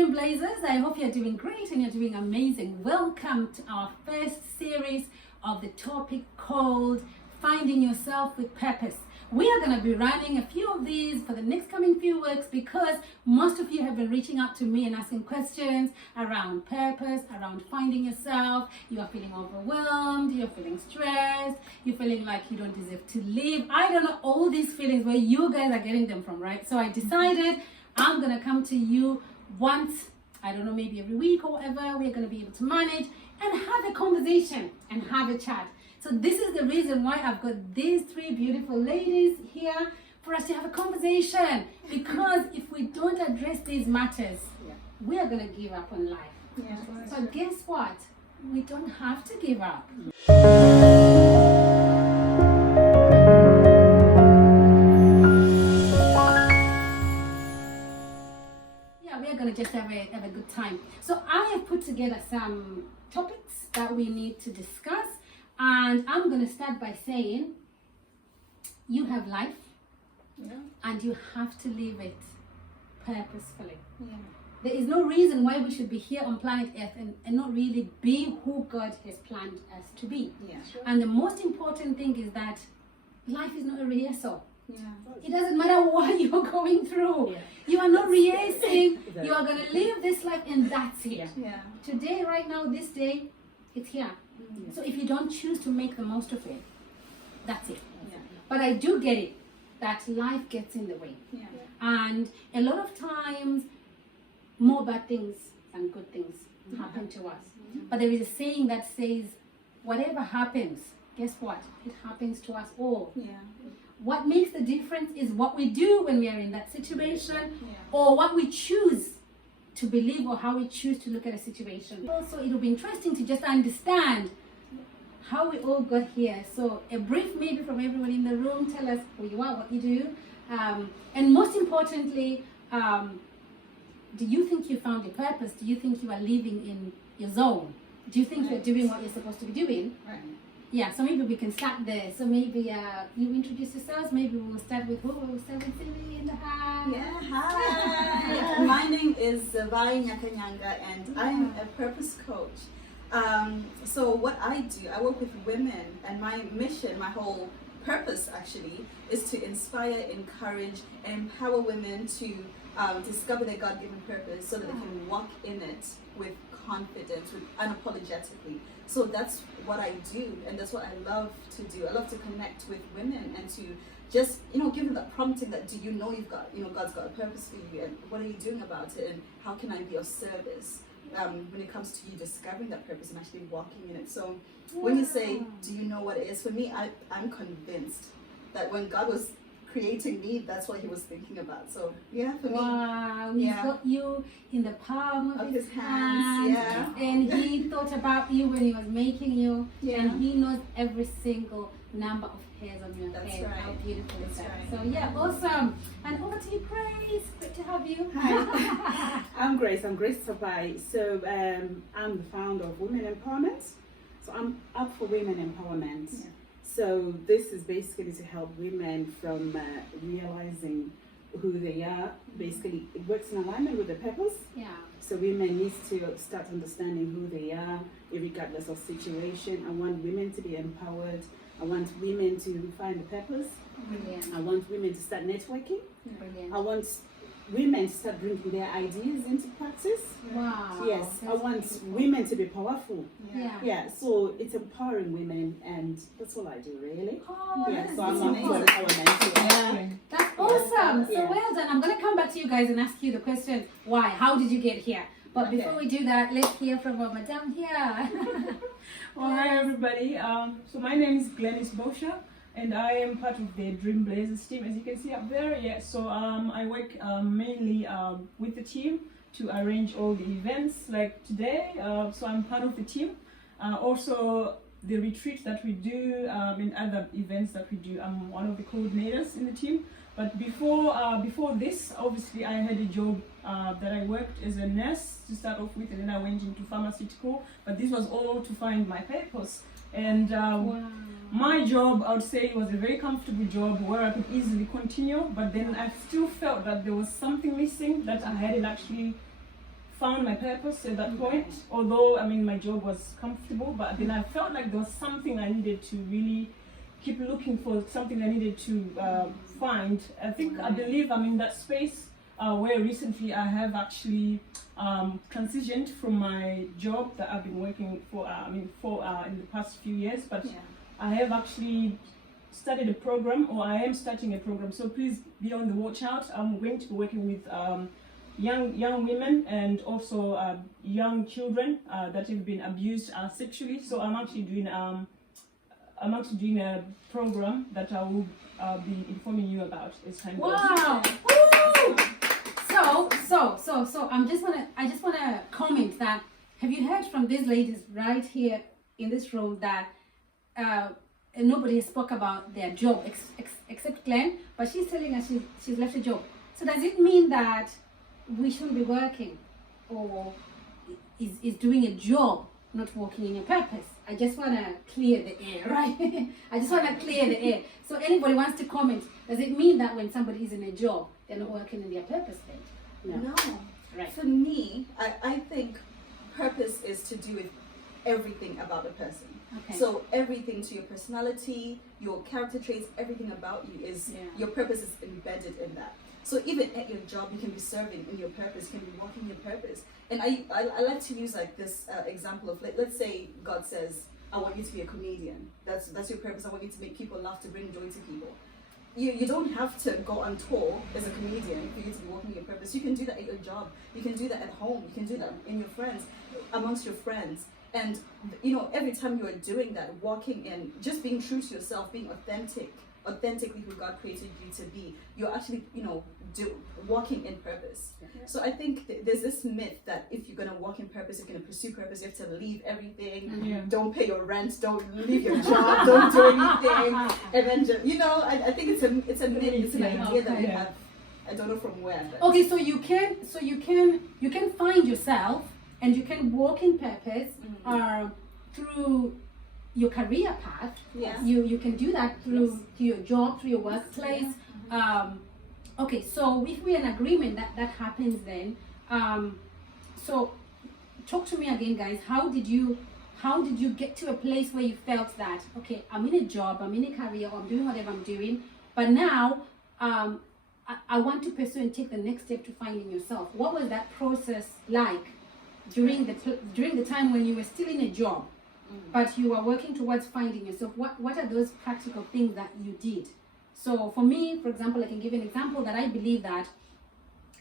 Dream Blazers, I hope you're doing great and you're doing amazing. Welcome to our first series of the topic called Finding Yourself with Purpose. We are going to be running a few of these for the next coming few weeks because most of you have been reaching out to me and asking questions around purpose, around finding yourself. You are feeling overwhelmed, you're feeling stressed, you're feeling like you don't deserve to live. I don't know, all these feelings, where you guys are getting them from, right? So I decided I'm going to come to you once, I don't know, maybe every week or whatever. We're going to be able to manage and have a conversation and have a chat. So this is the reason why I've got these three beautiful ladies here for us to have a conversation. Because if we don't address these matters, we are going to give up on life. Yeah. But guess what? We don't have to give up. Yeah, we are going to just have a good time. So I have put together some topics that we need to discuss. And I'm going to start by saying, you have life, and you have to live it purposefully. Yeah. There is no reason why we should be here on planet Earth and not really be who God has planned us to be. Yeah. Sure. And the most important thing is that life is not a rehearsal. Yeah. It doesn't matter what you're going through. You are not rehearsing. You are going to live this life and that's it. Yeah. Today, right now, this day, it's here. So if you don't choose to make the most of it, that's it. Yeah. But I do get it, that life gets in the way. Yeah. And a lot of times, more bad things than good things happen to us. But there is a saying that says, whatever happens, guess what? It happens to us all. Yeah. What makes the difference is what we do when we are in that situation, Yeah. or what we choose to believe, or how we choose to look at a situation. Also, it will be interesting to just understand how we all got here. So a brief maybe from everyone in the room. Tell us who you are, what you do, and most importantly, do you think you found your purpose? Do you think you are living in your zone? Do you think you're doing what you're supposed to be doing? Right. Yeah, so maybe we can start there. So maybe you introduce yourselves. Maybe we'll start with who? We'll start with Cindy in the house. Yeah. Hi. My name is Vai Nyakanyanga, and I'm a purpose coach. So what I do, I work with women, and my mission, my whole purpose actually, is to inspire, encourage, and empower women to discover their God-given purpose so that they can walk in it with confidence, with unapologetically. So that's what I do, and that's what I love to do. I love to connect with women and to just, give them that prompting that, do you know you've got, God's got a purpose for you, and what are you doing about it, and how can I be of service when it comes to you discovering that purpose and actually walking in it. So when you say, do you know what it is? For me, I'm convinced that when God was creating me, that's what he was thinking about. So yeah, for me. Wow, he's got you in the palm of his hands. Yeah. And he thought about you when he was making you. Yeah. And he knows every single number of hairs on your That's head. right. How beautiful is That's that? right. So yeah, awesome. And over to you, Grace. Great to have you. Hi, I'm Grace Sapai. So I'm the founder of Women Empowerment. So I'm up for women empowerment. Yeah. So this is basically to help women from realizing who they are. Basically, it works in alignment with the purpose. Yeah. So women need to start understanding who they are, regardless of situation. I want women to be empowered. I want women to find the purpose. Brilliant. I want women to start networking. Brilliant. I want women to start bringing their ideas into practice. Wow. Yes, I want women to be powerful. Yeah. Yeah, so it's empowering women, and that's all I do, really. Oh, Yeah, that's so I'm not for amazing. empowerment. Yeah. That's awesome. So Yeah. well done. I'm going to come back to you guys and ask you the question, why? How did you get here? But Okay. before we do that, let's hear from our madam here. Well, hi everybody. So my name is Moksha, and I am part of the Dream Blazers team, as you can see up there. Yeah. So I work mainly with the team to arrange all the events like today. So I'm part of the team. Also, the retreat that we do and other events that we do, I'm one of the coordinators in the team. But before this, obviously, I had a job that I worked as a nurse to start off with, and then I went into pharmaceutical. But this was all to find my purpose. And my job, I would say, was a very comfortable job where I could easily continue. But then I still felt that there was something missing that I hadn't actually found my purpose at that point. Although I mean my job was comfortable, but then I felt like there was something I needed to really keep looking for, something I needed to find. I believe I'm in that space where recently I have actually transitioned from my job that I've been working for in the past few years, but I have actually started a program, or I am starting a program, so please be on the watch out. I'm going to be working with young women and also young children that have been abused sexually. So I'm actually doing a program that I will be informing you about as time goes. Wow! Woo! So I just wanna comment that, have you heard from these ladies right here in this room that nobody spoke about their job except Glenn, but she's telling us she's left a job. So does it mean that we shouldn't be working, or is doing a job not working in your purpose? I just want to clear the air, right? I just want to clear the air. So anybody wants to comment, does it mean that when somebody is in a job, they're not working in their purpose then? No. Right. For me, I think purpose is to do with everything about a person. Okay. So everything to your personality, your character traits, everything about you is, your purpose is embedded in that. So even at your job, you can be serving in your purpose, you can be walking your purpose. And I like to use like this example of, let's say God says, I want you to be a comedian. That's your purpose. I want you to make people laugh, to bring joy to people. You don't have to go on tour as a comedian for you to be walking your purpose. You can do that at your job. You can do that at home. You can do that in your friends, amongst your friends. And every time you are doing that, walking in, just being true to yourself, being authentically who God created you to be, you're actually, walking in purpose. So I think there's this myth that if you're gonna walk in purpose, you're gonna pursue purpose, you have to leave everything, don't pay your rent, don't leave your job, don't do anything, and then just, I think it's a myth, it's an idea that we have. I don't know from where. But. Okay, so you can find yourself and you can walk in purpose through your career path. Yes. You can do that through your job, through your workplace. Okay, so if we're in agreement that happens then, so talk to me again, guys. How did you get to a place where you felt that, okay, I'm in a job, I'm in a career, or I'm doing whatever I'm doing, but now I want to pursue and take the next step to finding yourself? What was that process like during the time when you were still in a job, but you were working towards finding yourself? What are those practical things that you did? So for me, for example, I can give an example that I believe that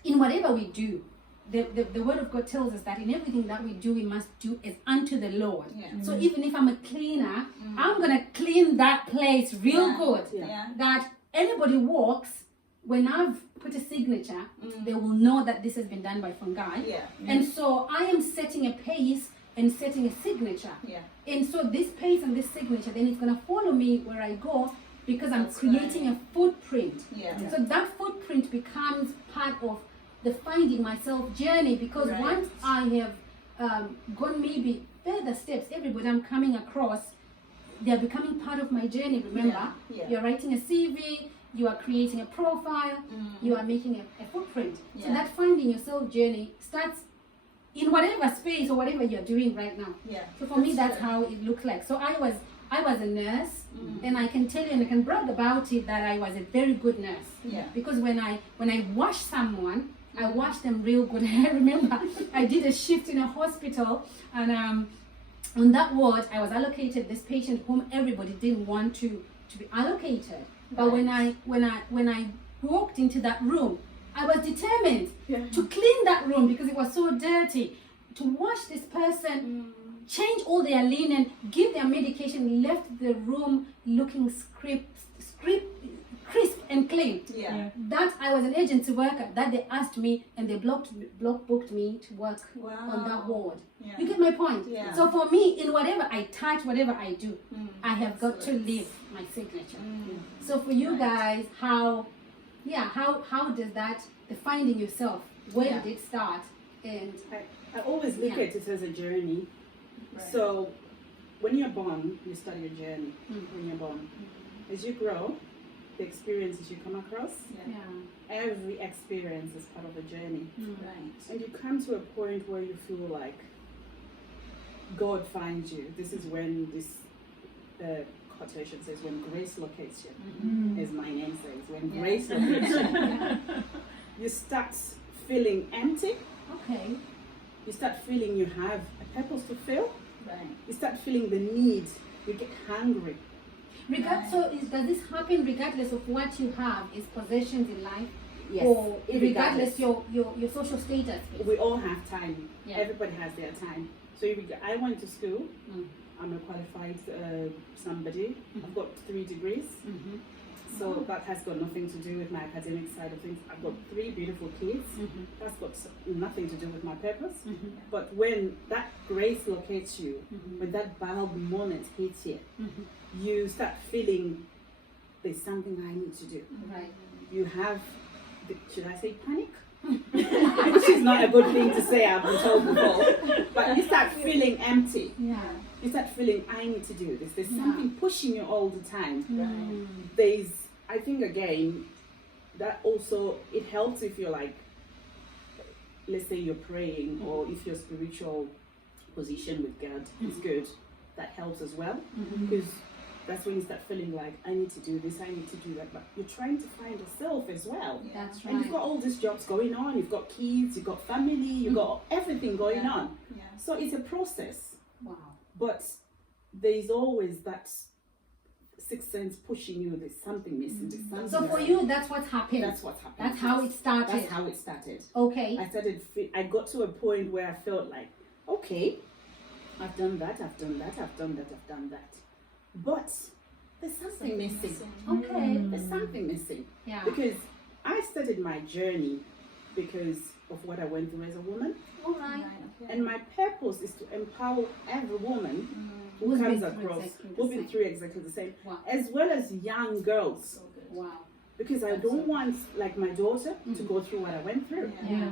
in whatever we do, the word of God tells us that in everything that we do, we must do as unto the Lord. So even if I'm a cleaner, I'm going to clean that place real good. That anybody walks, when I've put a signature, they will know that this has been done by Fungi. And so I am setting a pace and setting a signature. And so this pace and this signature, then it's going to follow me where I go, because I'm creating a footprint. So that footprint becomes part of the finding myself journey, because once I have gone maybe further steps, everybody I'm coming across, they're becoming part of my journey. Remember, you're writing a CV, you are creating a profile, you are making a footprint. So that finding yourself journey starts in whatever space or whatever you're doing right now. So for me, that's how it looked like. So I was a nurse, and I can tell you and I can brag about it that I was a very good nurse. Because when I wash someone, I wash them real good. I remember I did a shift in a hospital, and on that ward I was allocated this patient whom everybody didn't want to be allocated. But when I walked into that room, I was determined to clean that room because it was so dirty, to wash this person, change all their linen, give their medication, left the room looking crisp and clean. That I was an agency worker, that they asked me and they block booked me to work on that ward. You get my point? So for me, in whatever I touch, whatever I do, I have got to leave my signature. So for you guys, how does that, the finding yourself, where did it start? And I always look at it as a journey. So when you're born, you start your journey when you're born. As you grow, the experiences you come across. Yeah. Yeah. Every experience is part of a journey. Right. And you come to a point where you feel like God finds you. This is when this quotation says, when grace locates you, as my name says, when Yeah. grace locates you, you start feeling empty. Okay. You start feeling you have a purpose to fill. Right. You start feeling the need. You get hungry. Does this happen regardless of what you have, is possessions in life, Yes. or Irregardless. regardless your social status? We all have time. Yeah. Everybody has their time. So I went to school. Mm. I'm a qualified somebody. I've got 3 degrees. Mm-hmm. So that has got nothing to do with my academic side of things. I've got 3 beautiful kids. Mm-hmm. That's got nothing to do with my purpose. Mm-hmm. But when that grace locates you, Mm-hmm. when that bulb moment hits you, Mm-hmm. you start feeling there's something I need to do. Right. You have, should I say panic? Which is not a good thing to say, I've been told before. But you start feeling empty. Yeah. You start feeling, I need to do this. There's Yeah. something pushing you all the time. Mm. There's, I think again, that also, it helps if you're like, let's say you're praying, or if your spiritual position with God is good, that helps as well. Mhm. Because that's when you start feeling like, I need to do this, I need to do that. But you're trying to find yourself as well. That's And you've right. got all these jobs going on, you've got kids, you've got family, you've got everything going Yeah. on. Yeah. So it's a process. Wow. But there's always that sixth sense pushing you, there's something missing, there's something So for missing. you, that's what happened. That's what's happening. That's how it started. That's how it started. Okay. I got to a point where I felt like, okay, I've done that, I've done that, I've done that, I've done that. But there's something missing. Okay. There's something missing. Yeah. Because I started my journey because of what I went through as a woman. All right. And my purpose is to empower every woman who Who's comes been through across, exactly the who's been same. through exactly the same, Wow. as well as young girls. So good. Wow. Because I don't want, like my daughter, to Mhm. go through what I went through. Yeah.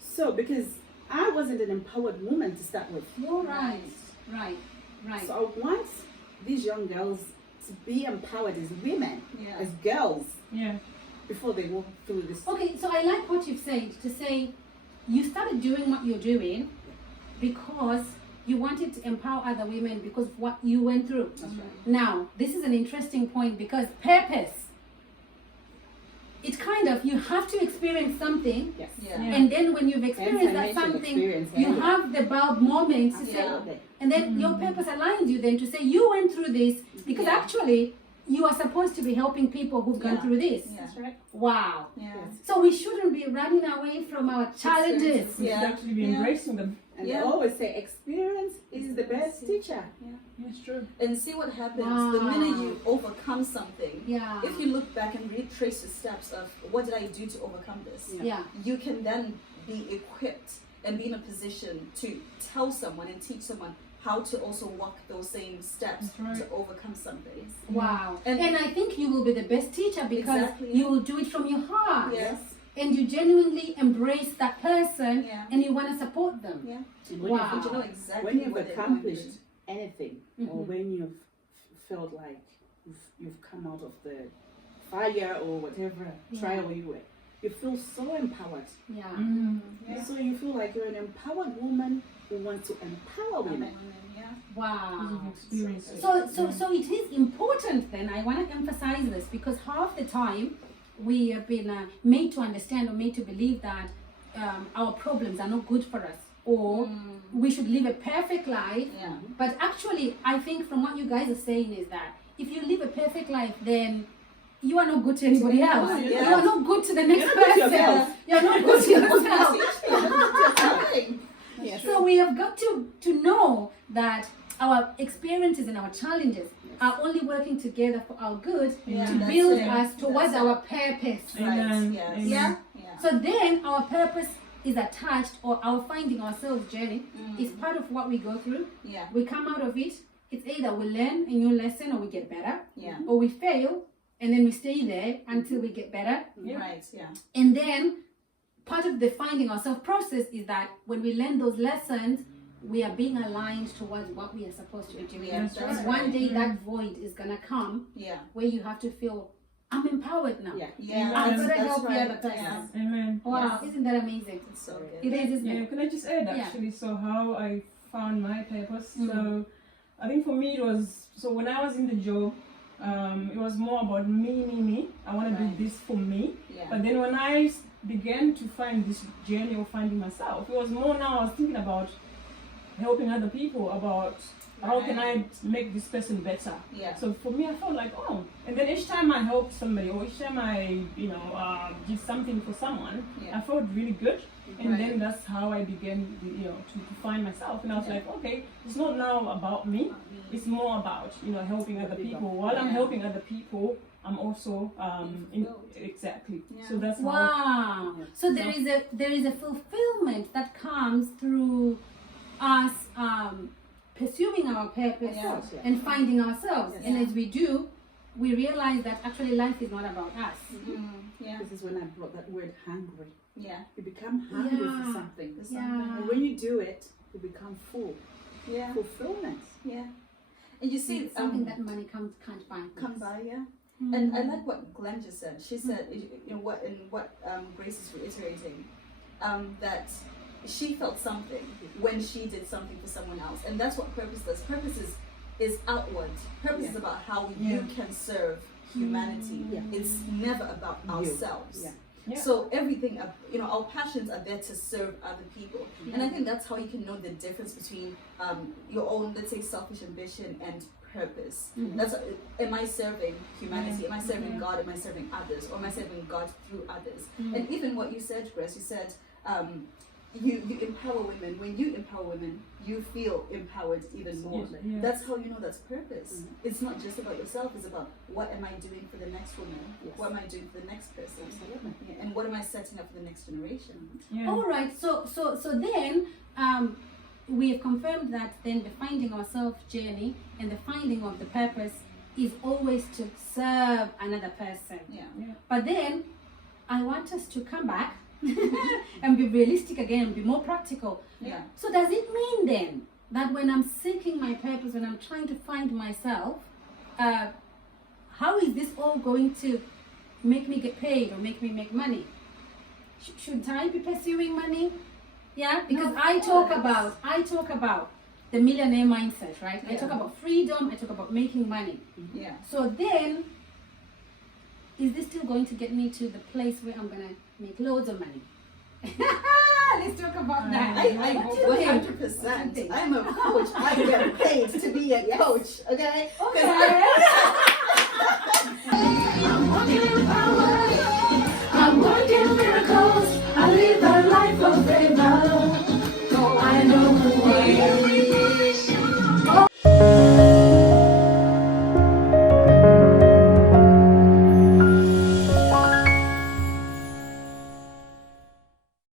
So, because I wasn't an empowered woman to start with. You're right. Right. Right. So I want these young girls to be empowered as women, Yeah. as girls, Yeah. before they walk through this. Okay, so I like what you've said, to say you started doing what you're doing because you wanted to empower other women because of what you went through. That's right. Now, this is an interesting point because purpose, it's kind of, you have to experience something, Yes. Yeah. Yeah. and then when you've experienced that Transformation something, experience, you yeah. have the bulb moment to say, Absolutely. and then your purpose aligns you then to say you went through this because Yeah. actually you are supposed to be helping people who've gone Yeah. through this. Yeah. That's right. Wow. Yeah. So we shouldn't be running away from our challenges. We should Yeah. actually be Yeah. embracing them. And Yeah. I always say experience is the best teacher. That's true. And see what happens the Wow. minute you overcome something. Yeah. If you look back and retrace the steps of what did I do to overcome this, Yeah. you can then be equipped and be in a position to tell someone and teach someone how to also walk those same steps That's right. to overcome something. Wow. And- And I think you will be the best teacher because Exactly. you will do it from your heart. Yes. And you genuinely embrace that person Yeah. and you want to support them. Yeah. And Wow. when But you know exactly when you've what they're going accomplished through. anything, or Mhm. when you've felt like you've come out of the fire or whatever Yeah. trial you were, you feel so empowered. Yeah. Yeah. So you feel like you're an empowered woman who wants to empower women. Yeah. Wow. Experiences. So it is important then, I want to emphasize this because half the time we have been made to understand or made to believe that our problems are not good for us or we should live a perfect life. Yeah. But actually, I think from what you guys are saying is that if you live a perfect life, then you are not good to anybody else. Yeah. You are not good to the next You're not good to person. yourself. You're not good to yourself. Yes. So we have got to know that our experiences and our challenges are only working together for our good Yeah, to that's build it. us towards That's our purpose. Right. Amen. Yes. Amen. Yeah. Yeah. So then our purpose is attached, or our finding ourselves journey is part of what we go through. Yeah. We come out of it. It's either we learn a new lesson or we get better, Yeah. or we fail and then we stay there until we get better. Yeah. Right. Yeah. And then part of the finding ourselves process is that when we learn those lessons, we are being aligned towards what we are supposed to be doing. Yeah, That's Because right. one day that void is gonna come Yeah. where you have to feel I'm empowered now. Yeah, I'm gonna that's help the right. other person. Yeah. Amen. Wow, isn't that amazing? It's so good. It is, isn't Yeah, it? can I just add Yeah. actually, so how I found my purpose. Mm. So I think for me it was, so when I was in the job, it was more about me. I want to Right. do this for me. Yeah. But then when I began to find this journey of finding myself, it was more now I was thinking about helping other people, about how can I make this person better. Yeah. So for me, I felt like, oh, and then each time I helped somebody or each time I, did something for someone, Yeah. I felt really good. And Right. then that's how I began, to find myself. And I was Yeah. like, okay, it's not now about me. It's more about, helping other people. While I'm Yeah. helping other people, I'm also fulfilled. exactly. Yeah. So that's how. Wow. So there is a fulfillment that comes through us pursuing our purpose Yeah. and finding ourselves. Yes. And Yeah. as we do, we realize that actually life is not about us. Yeah. This is when I brought that word hungry. Yeah. You become hungry Yeah. for something. Yeah. And when you do it, you become full. Yeah. Fulfillment. Yeah. And you see, It's something that money can't find. come by, yeah. Mm. And I like what Glenn just said. She said, what Grace is reiterating, that she felt something when she did something for someone else, and that's what purpose does. Purpose is outward. Purpose is about how you can serve humanity. Yeah. It's never about ourselves. Yeah. Yeah. So everything, our passions are there to serve other people, and I think that's how you can know the difference between your own, let's say, selfish ambition and purpose. That's am I serving humanity? Am I serving God? Am I serving others? Or am I serving God through others? And even what you said, Grace, you said you empower women. When you empower women, you feel empowered even more. Yes, yeah. That's how you know that's purpose. It's not just about yourself. It's about what am I doing for the next woman? Yes. What am I doing for the next person? Absolutely. Yeah, and what am I setting up for the next generation? Yeah. All right. So then we have confirmed that then the finding ourselves journey and the finding of the purpose is always to serve another person. Yeah. But then I want us to come back and be realistic again, be more practical. Yeah. So does it mean then that when I'm seeking my purpose, when I'm trying to find myself, how is this all going to make me get paid or make me make money? Should I be pursuing money? Yeah, because No, I talk of course. about the millionaire mindset, right? I Yeah. talk about freedom, I talk about making money. Yeah. So then, is this still going to get me to the place where I'm gonna make loads of money? Let's talk about that. I What do you think? 100%. I'm a coach. I get paid to be a coach. Okay. 'Cause Okay.